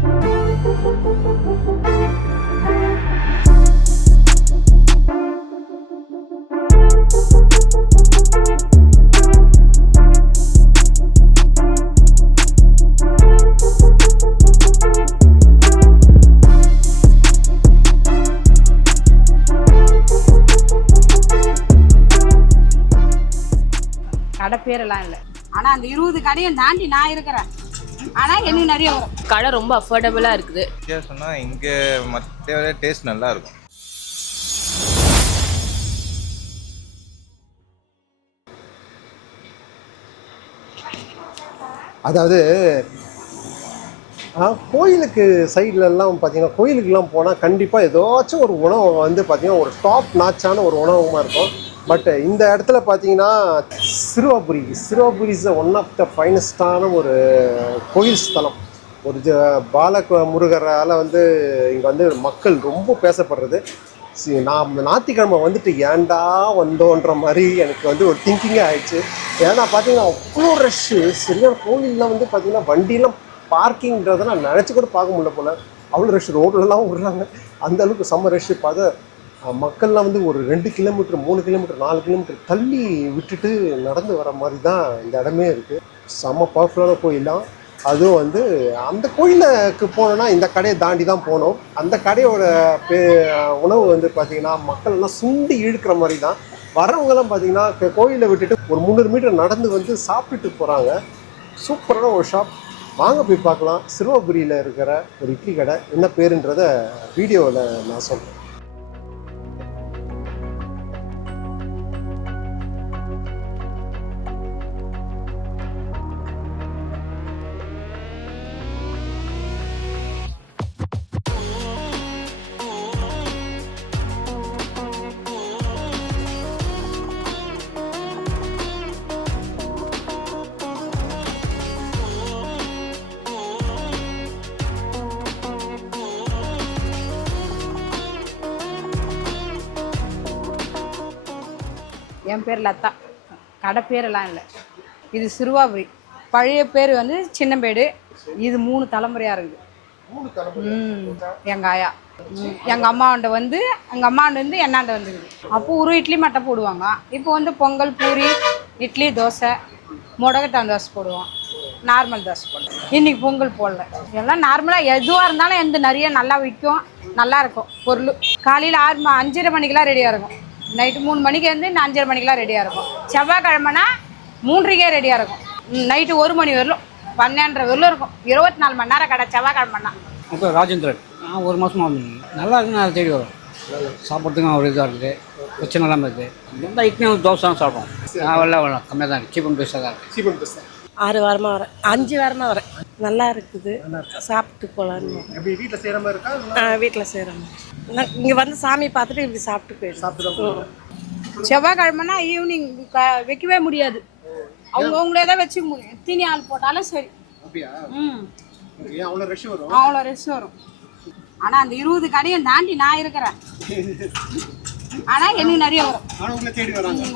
கடை பேரெல்லாம் இல்லை, ஆனால் அந்த 20 கடையை தாண்டி நான் இருக்கிறேன். ஆனால் எனக்கு நிறைய வரும். கடை ரொம்ப அஃபோர்டபுளாக இருக்குது. வித்தியாசம்னா இங்கே மற்ற டேஸ்ட் நல்லா இருக்கும். அதாவது கோயிலுக்கு சைட்லலாம் பார்த்தீங்கன்னா, கோயிலுக்கெலாம் போனால் கண்டிப்பாக ஏதாச்சும் ஒரு உணவு வந்து பார்த்திங்கன்னா ஒரு டாப் நாச்சான ஒரு உணவகமாக இருக்கும். பட் இந்த இடத்துல பார்த்தீங்கன்னா Siruvapuri is one of the ஃபைனஸ்டான ஒரு கோயில் ஸ்தலம். ஒரு முருகரால் வந்து இங்கே வந்து மக்கள் ரொம்ப பேசப்படுறது. நான் ஞாயிற்றுக்கிழமை வந்துட்டு ஏன்டா வந்தோன்ற மாதிரி எனக்கு வந்து ஒரு திங்கிங்கே ஆயிடுச்சு. ஏன்னா பார்த்தீங்கன்னா அவ்வளோ ரஷ்ஷு. சரியான கோயிலில் வந்து பார்த்திங்கன்னா வண்டியெலாம் பார்க்கிங்கிறத நான் நினச்சி கூட பார்க்க முடியல போல். அவ்வளோ ரஷ், ரோட்லலாம் விடுறாங்க, அந்தளவுக்கு செம்ம ரஷ்ஷு. பார்த்தா மக்கள்லாம் வந்து ஒரு 2 கிலோமீட்டர் 3 கிலோமீட்டர் 4 கிலோமீட்டர் தள்ளி விட்டுட்டு நடந்து வர மாதிரி தான் இந்த இடமே இருக்குது. செம்ம பவர்ஃபுல்லான கோயிலாம். அதுவும் வந்து அந்த கோயிலுக்கு போனோன்னா இந்த கடையை தாண்டி தான் போனோம். அந்த கடையோட உணவு வந்து பார்த்திங்கன்னா மக்கள் எல்லாம் சுண்டி இழுக்கிற மாதிரி தான். வரவங்கெல்லாம் பார்த்திங்கன்னா கோயிலை விட்டுட்டு ஒரு 300 மீட்டர் நடந்து வந்து சாப்பிட்டுட்டு போகிறாங்க. சூப்பரான ஒரு ஷாப், வாங்க போய் பார்க்கலாம். சிறுவாபுரியில் இருக்கிற ஒரு இட்லி கடை. என்ன பேருன்றதை வீடியோவில் நான் சொல்கிறேன். என் பேர் லதா. கடை பேரெல்லாம் இல்லை, இது சிறுவாபுரி. பழைய பேர் வந்து சின்னம்பேடு. இது 3 தலைமுறையாக இருக்குது. எங்கள் ஆயா எங்கள் அம்மாண்ட வந்து என்னாண்ட வந்துருக்குது. அப்போ ஒரு இட்லி மட்டும் போடுவாங்க. இப்போ வந்து பொங்கல், பூரி, இட்லி, தோசை, முடக்கத்தான் தோசை போடுவோம், நார்மல் தோசை போடுவோம். இன்றைக்கி பொங்கல் போடல. எல்லாம் நார்மலாக எதுவாக இருந்தாலும் எந்த நிறைய நல்லா விற்கும், நல்லாயிருக்கும் பொருள். காலையில் 5:30 மணிக்கெலாம் ரெடியாக இருக்கும். நைட்டு 3 மணிக்கு வந்து 5:30 மணிக்கெலாம் ரெடியாக இருக்கும். செவ்வாய்க்கிழமைனா 3:30க்கே ரெடியாக இருக்கும். நைட்டு 1 மணி வரலும் 12:30 வரலும் இருக்கும். 24 மணி நேரம் கடை செவ்வாய்க்கிழமைனா. அப்போ ராஜேந்திரன் நான் 1 மாதமாக வந்து நல்லா இருக்குன்னு அதை தேடி வரும். சாப்பிட்றதுக்கும் ஒரு இதாக இருக்குது, பிரச்சனை இல்லாமல் இருக்குது. எந்த இட்லி தோசை தான் சாப்பிடும். வெள்ளம் கம்மியாக தான் இருக்குது, சீப் அண்ட் பெஸ்ட்டாக தான் இருக்குது. 6 வாரமாக வரேன், 5 வாரமாக வரேன். நல்லா இருக்குது, சாப்பிட்டு போகலான்னு. எப்படி வீட்டில் செய்கிற மாதிரி இருக்கா? வீட்டில் செய்கிற மாதிரி. இங்கே வந்து சாமி பார்த்துட்டு இப்படி சாப்பிட்டு போயிடும். செவ்வாய்க்கிழமைனா ஈவினிங் வைக்கவே முடியாது. அவங்களே தான் வச்சு தீனி ஆள் போட்டாலும் சரி. அவ்வளோ ரஷ் வரும், அவ்வளோ ரஷ் வரும். ஆனால் அந்த 20 கடையை தாண்டி நான் இருக்கிறேன். ஆனால் எனக்கு நிறைய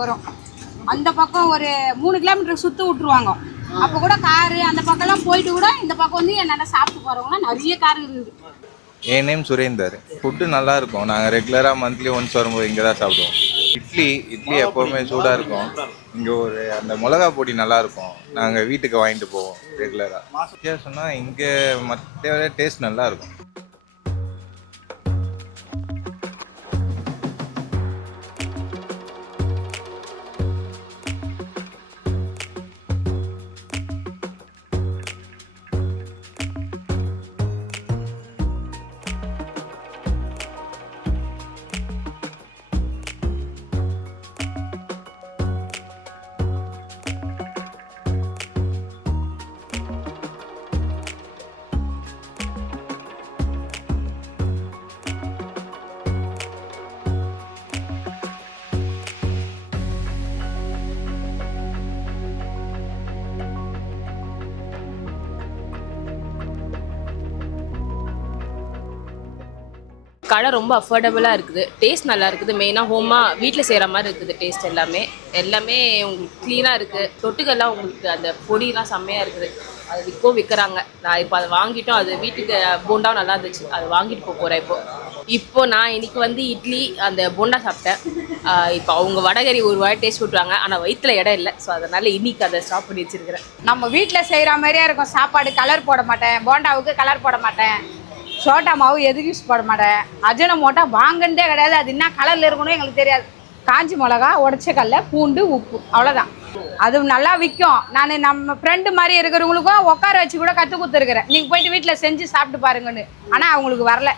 வரும். அந்த பக்கம் ஒரு 3 கிலோமீட்டர் சுற்று விட்டுருவாங்க. அப்போ கூட காரு அந்த பக்கம்லாம் போயிட்டு கூட இந்த பக்கம் வந்து என்னென்ன சாப்பிட்டு போகிறவங்களாம் நிறைய கார் இருக்குது. என் நேம் சுரேந்தர். ஃபுட்டு நல்லா இருக்கும். நாங்கள் ரெகுலராக மந்த்லி ஒன்ஸ் வரும்போது இங்கே தான் சாப்பிடுவோம். இட்லி எப்போவுமே சூடாக இருக்கும். இங்கே ஒரு அந்த மிளகா பொடி நல்லாயிருக்கும். நாங்கள் வீட்டுக்கு வாங்கிட்டு போவோம் ரெகுலராக. வித்தியாசம்னா இங்கே மற்ற டேஸ்ட் நல்லாயிருக்கும். கடை ரொம்ப அஃபோர்டபுளாக இருக்குது, டேஸ்ட் நல்லா இருக்குது. மெயினாக ஹோமாக வீட்டில் செய்கிற மாதிரி இருக்குது. டேஸ்ட் எல்லாமே உங்களுக்கு க்ளீனாக இருக்குது. தொட்டுக்கெல்லாம் உங்களுக்கு அந்த பொடியெலாம் செம்மையாக இருக்குது. அது இப்போ விற்கிறாங்க. நான் இப்போ அதை வாங்கிட்டோம். அது வீட்டுக்கு போண்டா நல்லா இருந்துச்சு, அது வாங்கிட்டு போகிறேன். இப்போ நான் இன்னைக்கு வந்து இட்லி அந்த போண்டா சாப்பிட்டேன். இப்போ அவங்க வடகரி ஒரு வாய் டேஸ்ட் விட்டுவாங்க, ஆனால் வயிற்றுல இடம் இல்லை. ஸோ அதனால் இன்னைக்கு அதை ஸ்டாப் பண்ணி வச்சிருக்கிறேன். நம்ம வீட்டில் செய்கிற மாதிரியே இருக்கும் சாப்பாடு. கலர் போட மாட்டேன், போண்டாவுக்கு கலர் போட மாட்டேன், சோட்டா மாவு எதுக்கு யூஸ் பண்ண மாட்டேன், அஜினமோட்டோ வாங்கினதே கிடையாது. அது என்ன கலரில் இருக்கணும் எங்களுக்கு தெரியாது. காஞ்சி மிளகா, உடச்ச கடல, பூண்டு, உப்பு, அவ்வளோதான். அது நல்லா விற்கும். நான் நம்ம ஃப்ரெண்டு மாதிரி இருக்கிறவங்களுக்கும் உட்கார வச்சு கூட கற்றுக் கொடுத்துருக்குறேன், நீங்கள் போயிட்டு வீட்டில் செஞ்சு சாப்பிட்டு பாருங்கன்னு. ஆனால் அவங்களுக்கு வரல.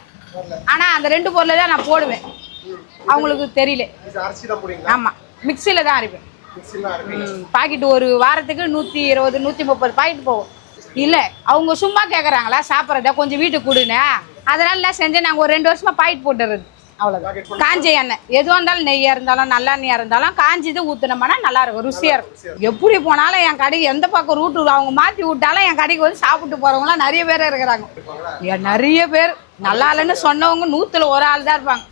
ஆனால் அந்த 2 பொருளை தான் நான் போடுவேன், அவங்களுக்கு தெரியல. ஆமாம், மிக்சியில் தான் அரைப்பேன். பாக்கெட்டு ஒரு வாரத்துக்கு 120 130 பாக்கெட் போகும். இல்லை அவங்க சும்மா கேட்குறாங்களா சாப்பிட்றத கொஞ்சம் வீட்டுக்கு கொடுன்னு, அதனால என்ன செஞ்சேன், நாங்கள் ஒரு 2 வருஷமாக பாக்கெட் போட்டுறது. அவ்வளோதான். காஞ்ச எண்ணெய் எதுவாக இருந்தாலும், நெய்யாக இருந்தாலும் நல்லெண்ணெயாக இருந்தாலும் காஞ்சிது ஊற்றினோம்னா நல்லா இருக்கும், ருசியாக இருக்கும். எப்படி போனாலும் என் கடைக்கு எந்த பக்கம் ரூட்டு அவங்க மாற்றி விட்டாலும் என் கடைக்கு வந்து சாப்பிட்டு போகிறவங்களாம் நிறைய பேர் இருக்கிறாங்க. நிறைய பேர் நல்லா இல்லைன்னு சொன்னவங்க 100ல் 1 ஆள் தான் இருப்பாங்க.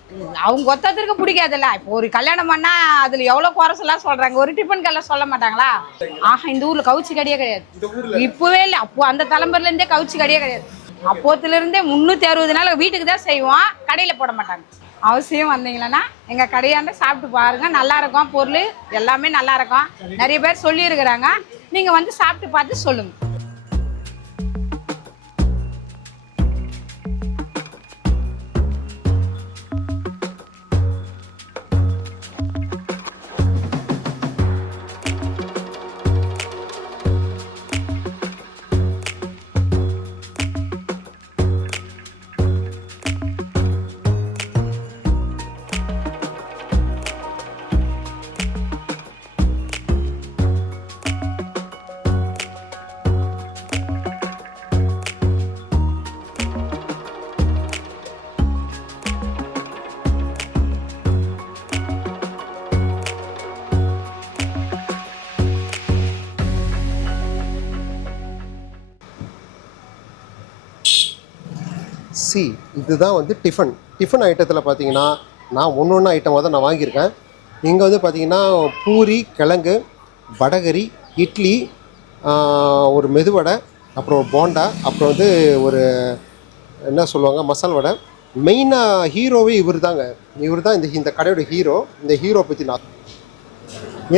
அவங்க ஒத்தத்திற்கு பிடிக்காதுல்ல. இப்போ ஒரு கல்யாணம் பண்ணால் அதில் எவ்வளோ குறைச்சலாம் சொல்கிறாங்க, ஒரு டிஃபன் கல்ல சொல்ல மாட்டாங்களா? இந்த ஊரில் கவுச்சி கடையே கிடையாது. இப்போவே இல்லை, அப்போ அந்த தலைமுறையிலேருந்தே கவுச்சி கடையே கிடையாது. அப்போத்துலேருந்தே 360 நாள் வீட்டுக்கு தான் செய்வோம், கடையில் போட மாட்டாங்க. அவசியம் வந்தீங்களன்னா எங்கள் கடையாண்ட சாப்பிட்டு பாருங்கள், நல்லாயிருக்கும். பொருள் எல்லாமே நல்லாயிருக்கும். நிறைய பேர் சொல்லியிருக்கிறாங்க, நீங்கள் வந்து சாப்பிட்டு பார்த்து சொல்லுங்கள். இதுதான் வந்து டிஃபன் ஐட்டத்தில் பார்த்தீங்கன்னா நான் ஒன்று ஐட்டமாக தான் நான் வாங்கியிருக்கேன். இங்கே வந்து பார்த்தீங்கன்னா பூரி, கிழங்கு, வடகரி, இட்லி, ஒரு மெதுவடை, அப்புறம் போண்டா, அப்புறம் வந்து ஒரு என்ன சொல்லுவாங்க மசால் வடை. மெயினாக ஹீரோவே இவர் தான் இந்த கடையோட ஹீரோ. இந்த ஹீரோ பற்றி நான்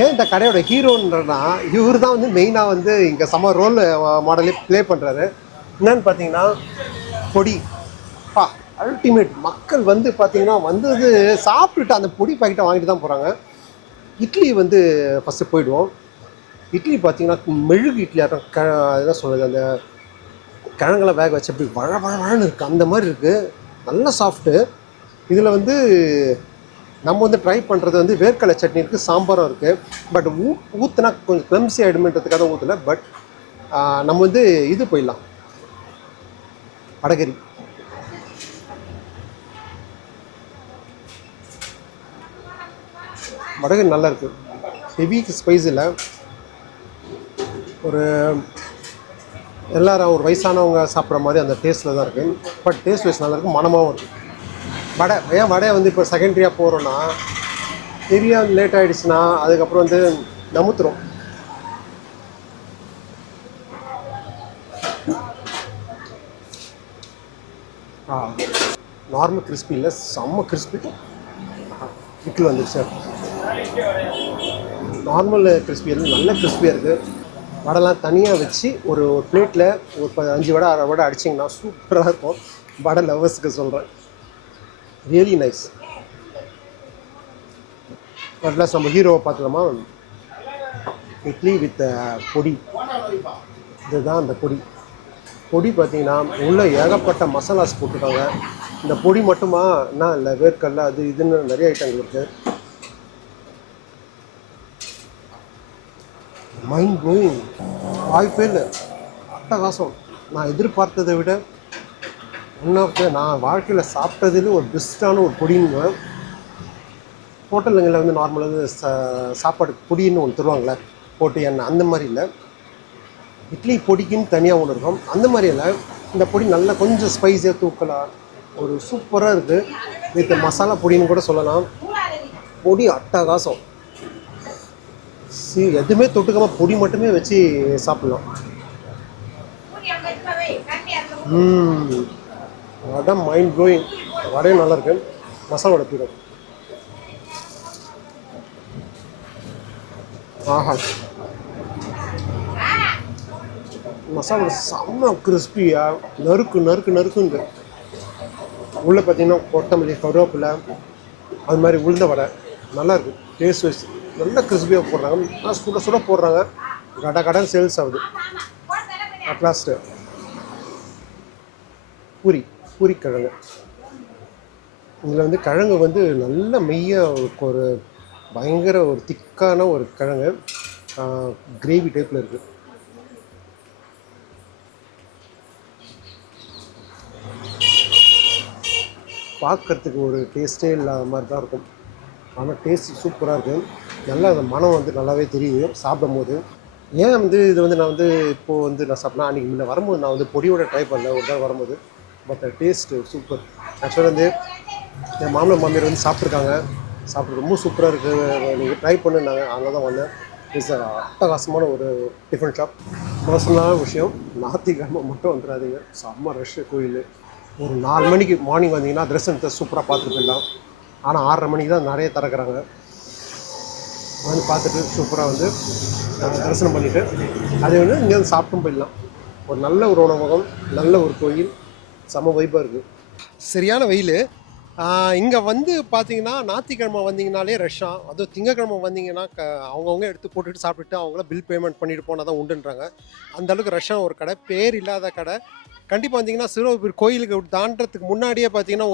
ஏன் இந்த கடையோட ஹீரோன்றனா, இவர் தான் வந்து மெயினாக வந்து இங்கே செம ரோல் மாடலே ப்ளே பண்ணுறாரு. என்னன்னு பார்த்தீங்கன்னா பொடி அல்டிமேட். மக்கள் வந்து பார்த்தீங்கன்னா வந்தது சாப்பிட்டுட்டு அந்த பொடி பாக்கெட்டை வாங்கிட்டு தான் போகிறாங்க. இட்லி வந்து ஃபஸ்ட்டு போயிடுவோம். இட்லி பார்த்தீங்கன்னா மெழுகு இட்லியாக இருக்கும். என்ன சொல்கிறது, அந்த கிழங்கெல்லாம் வேக வச்சு அப்படி வழன்னு இருக்குது, அந்த மாதிரி இருக்குது, நல்ல சாஃப்ட்டு. இதில் வந்து நம்ம வந்து ட்ரை பண்ணுறது வந்து வேர்க்கடலை சட்னி இருக்குது, சாம்பாரும் இருக்குது. பட் ஊற்றுனா கொஞ்சம் கிளம்ஸி ஆகிடுமென்றதுக்காக தான் ஊற்றலை. பட் நம்ம வந்து இது போயிடலாம், வடகரி. வடகரி நல்லா இருக்குது, ஹெவி ஸ்பைஸ் இல்லை. ஒரு எல்லோரும் ஒரு வயசானவங்க சாப்பிட்ற மாதிரி அந்த டேஸ்ட்டில் தான் இருக்குது. பட் டேஸ்ட் வைஸ் நல்லாயிருக்கும், மனமாகவும் இருக்குது. வடையை வந்து இப்போ செகண்டரியாக போகிறோன்னா, ஹெவியாக லேட் ஆகிடுச்சுன்னா அதுக்கப்புறம் வந்து நமுத்துரும். நார்மல் கிறிஸ்பி இல்லை, செம்ம கிறிஸ்பி. இட்லி வந்துடுச்சு. நார்மல் கிறிஸ்பி வந்து நல்ல கிறிஸ்பியாக இருக்குது. வடைலாம் தனியாக வச்சு ஒரு பிளேட்டில் ஒரு 5 வடை 6 வடை அடிச்சிங்கன்னா சூப்பராக இருக்கும். வடை லவர்ஸுக்கு சொல்கிறேன், ரியலி நைஸ். அட்லாஸ் நம்ம ஹீரோவை பார்த்துக்கலாமா? இட்லி வித் பொடி. இதுதான் அந்த பொடி பார்த்தீங்கன்னா உள்ளே ஏகப்பட்ட மசாலாஸ் போட்டிருக்காங்க. இந்த பொடி மட்டுமா என்ன இல்லை, வேர்க்கடலை அது இதுன்னு நிறைய ஐட்டங்கள் இருக்குது. மைண்ட் ப்ளோயிங், வாய்ப்பே இல்லை, அட்டகாசம். நான் எதிர்பார்த்ததை விட நான் வாழ்க்கையில் சாப்பிட்டதில் ஒரு பெஸ்ட்டான ஒரு பொடின்னு. ஹோட்டலுங்களில் வந்து நார்மலாக வந்து சாப்பாடு பொடின்னு ஒன்று தருவாங்களே போட்டு எண்ணெய், அந்த மாதிரி இல்லை. இட்லி பொடிக்குன்னு தனியாக ஒன்று இருக்கும், அந்த மாதிரி இல்லை. இந்த பொடி நல்லா கொஞ்சம் ஸ்பைஸியாக தூக்கலாம், ஒரு சூப்பராக இருக்குது. வித் மசாலா பொடின்னு கூட சொல்லலாம். பொடி அட்டகாசம். எதுவுமே தொட்டுக்காமல் பொடி மட்டுமே வச்சு சாப்பிட்லாம். வடை மைண்ட் ப்ளோயிங். வடையும் நல்லா இருக்கு. மசாலா வடை போயிடும். ஆஹா, மசாலா செம்ம கிறிஸ்பியாக நறுக்குங்க. உள்ளே பார்த்தீங்கன்னா கொத்தமல்லி, கருவேப்பிலை, அது மாதிரி உளுந்த வடை நல்லா இருக்குது. டேஸ்ட் வைஸ் நல்லா கிறிஸ்பியாக போடுறாங்க. நல்லா சுட போடுறாங்க. கடன் சேல்ஸ் ஆகுது. அட்லாஸ்ட்டு பூரி கிழங்கு. இதில் வந்து கிழங்கு வந்து நல்ல மெய்யாக ஒரு பயங்கர ஒரு திக்கான ஒரு கிழங்கு, கிரேவி டைப்பில் இருக்குது. பார்க்குறதுக்கு ஒரு டேஸ்ட்டே இல்லாத மாதிரி தான் இருக்கும். ஆனால் டேஸ்ட் சூப்பராக இருக்குது. நல்லா அந்த மனம் வந்து நல்லாவே தெரியுது சாப்பிடும் போது. ஏன் வந்து இது வந்து நான் வந்து இப்போது வந்து நான் சாப்பிட்னா, அன்றைக்கி முன்ன வரும்போது நான் வந்து பொடியோட ட்ரை பண்ணல ஒரு தடவை வரும்போது. But taste super. ஆக்சுவலாக வந்து என் மாமியார் வந்து சாப்பிட்டு ரொம்ப சூப்பராக இருக்குது, நீங்கள் ட்ரை பண்ணுனாங்க. அங்கே தான் வந்தேன். இட்ஸ் அட்டகாசமான ஒரு டிஃபன் ஷாப். பர்சனலான விஷயம், ஞாயிற்றுக்கிழமை மட்டும் வந்துடாதீங்க. செம்ம ரஷ்ஷு கோயில். ஒரு 4 மணிக்கு மார்னிங் வந்தீங்கன்னா தரிசனத்தை சூப்பராக பார்த்துட்டு போயிடலாம். ஆனால் 6:30 மணிக்கு தான் நிறைய திறக்கிறாங்க. வந்து பார்த்துட்டு சூப்பராக வந்து தரிசனம் பண்ணிவிட்டு அதே வந்து இங்கே வந்து சாப்பிட்டும் போயிடலாம். ஒரு நல்ல ஒரு உணவகம், நல்ல ஒரு கோயில், செம்ம வைப்பாக இருக்குது. சரியான வெயில். இங்கே வந்து பார்த்தீங்கன்னா ஞாயிற்றுக்கிழமை வந்தீங்கனாலே ரஷ்ஷாக. அதுவும் திங்கக்கிழமை வந்தீங்கன்னா அவங்கவுங்க எடுத்து போட்டுட்டு சாப்பிட்டுட்டு அவங்கள பில் பேமெண்ட் பண்ணிட்டு போனால் தான் உண்டுன்றாங்க. அந்தளவுக்கு ரஷ்ஷாக ஒரு கடை, பேர் இல்லாத கடை. கண்டிப்பாக வந்தீங்கன்னா சிறுவாபுரி கோயிலுக்கு தாண்டறதுக்கு முன்னாடியே பார்த்தீங்கன்னா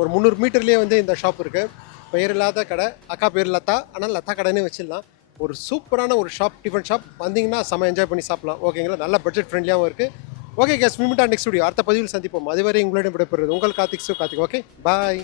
ஒரு 300 மீட்டர்லேயே வந்து இந்த ஷாப் இருக்குது. பெயர் இல்லாத கடை. அக்கா பேர் லதா, ஆனால் லதா கடைன்னு வச்சிடலாம். ஒரு சூப்பரான ஒரு ஷாப், டிஃபன் ஷாப். வந்தீங்கன்னா செம்ம என்ஜாய் பண்ணி சாப்பிடலாம். ஓகேங்களா? நல்ல பட்ஜெட் ஃப்ரெண்ட்லியாகவும் இருக்குது. Okay guys, meet next video. அடுத்த பதிவில் சந்திப்போம். அதுவரை உங்களிடம் விடைபெறுவது உங்கள் கார்த்திக். ஓகே, பாய்.